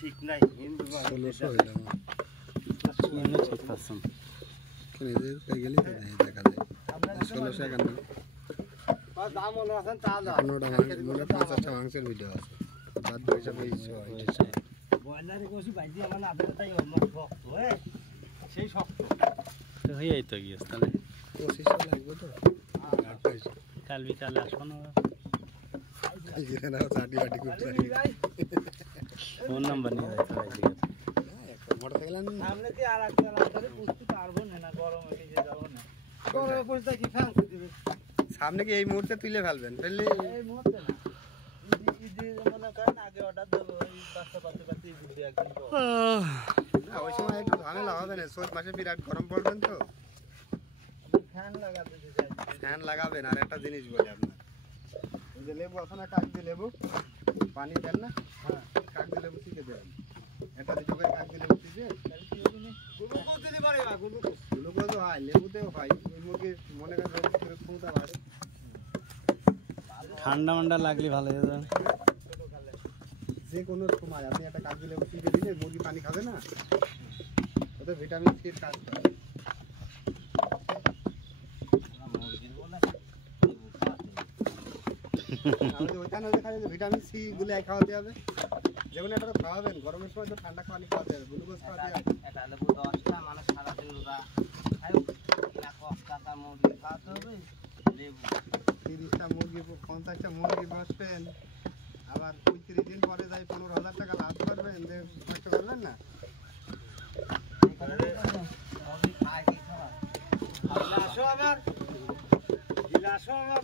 ঠিক নাই মাংসের ভিডিও আছে সেই শক্ত হয়ে তো গিয়েছ তাহলে লাগবে তো কাল বিকালে আসবো না ফোন নাম্বার নিয়ে যাচ্ছে ভাই ঠিক আছে সামনে দিয়ে আর একটা রাস্তায় বুঝতে পারবো না গরম হয়ে যাবো না গরমে পড়তে কি ফ্যান দিবে সামনে কি এই মুহূর্তে তুলে ফেলবেন ফেললে এই মুহূর্তে না ঈদে মনে করেন আগে অর্ডার দেবো ওই বাচ্চা পাতে ঈদে একদিন তো না ওই সময় একটু ঝামেলা হবে না চৈত মাসে বিরাট গরম পড়বেন তো ফ্যান লাগাতে ফ্যান লাগাবেন আর একটা জিনিস বলি আপনার ওই যে লেবু আছে না কাগজি লেবু পানি দেন না হ্যাঁ কাগজি লেবু শিখে দেবেন একটা দুটো করে কাগজি লেবু শিখে গ্লুকোজ দিতে পারে না গ্লুকোজ হয় লেবুতেও হয় ওই মুরগির মনে করেন রোগ করে ক্ষমতা বাড়ে ঠান্ডা মান্ডা লাগলে ভালো হয়ে যাবে যে কোনো সময় আপনি একটা কাগজি লেবু শিখে দিলে মুরগি পানি খাবে না ওতে ভিটামিন সির কাজ করে ওইখানে খালি ভিটামিন সি গুলো খাওয়াতে হবে যেমন একটা খাওয়াবেন গরমের সময় তো ঠান্ডা পানি খাওয়াতে হবে গ্লুকোজ খাওয়াতে হবে এটা লেবু 10টা মানে সারাদিন রোজা খাই না কষ্টাটা মুরগি খাওয়াতে হবে লেবু 30টা মুরগি 50টা মুরগি বসবেন আবার 35 দিন পরে যাই 15,000 টাকা লাভ করবেন যে কষ্ট করবেন না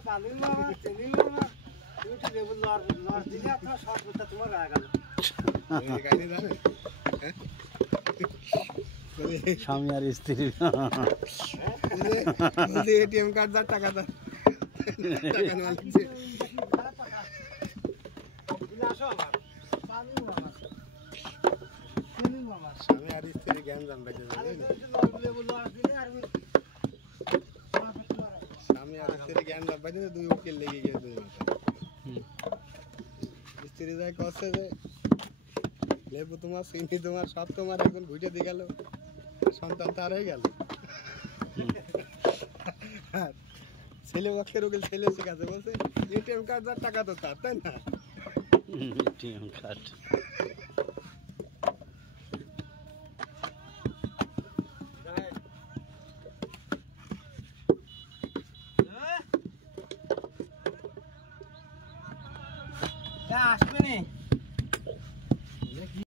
পানি মামা চিনি মামা তুই লেবু লস দিলে আপনার সর্বতা তোমার রাখা গেল স্বামী আর স্ত্রী এটিএম কার্ড দাও টাকা দাও স্বামী আর স্ত্রী জ্ঞান জানবে স্বামী আর স্ত্রী জ্ঞান জানবে দুই উকিল লেগে গিয়ে দুই মাথা স্ত্রী যায় কষ্ট যে লেবু তোমার চিনি তোমার সব তোমার এখন ঘুটে দিয়ে গেল সন্তান তার হয়ে গেল ছেলে পক্ষের উকিল ছেলে শিখাচ্ছে বলছে এটিএম কার্ড যার টাকা তো তার তাই না এটিএম কার্ড আসবে নি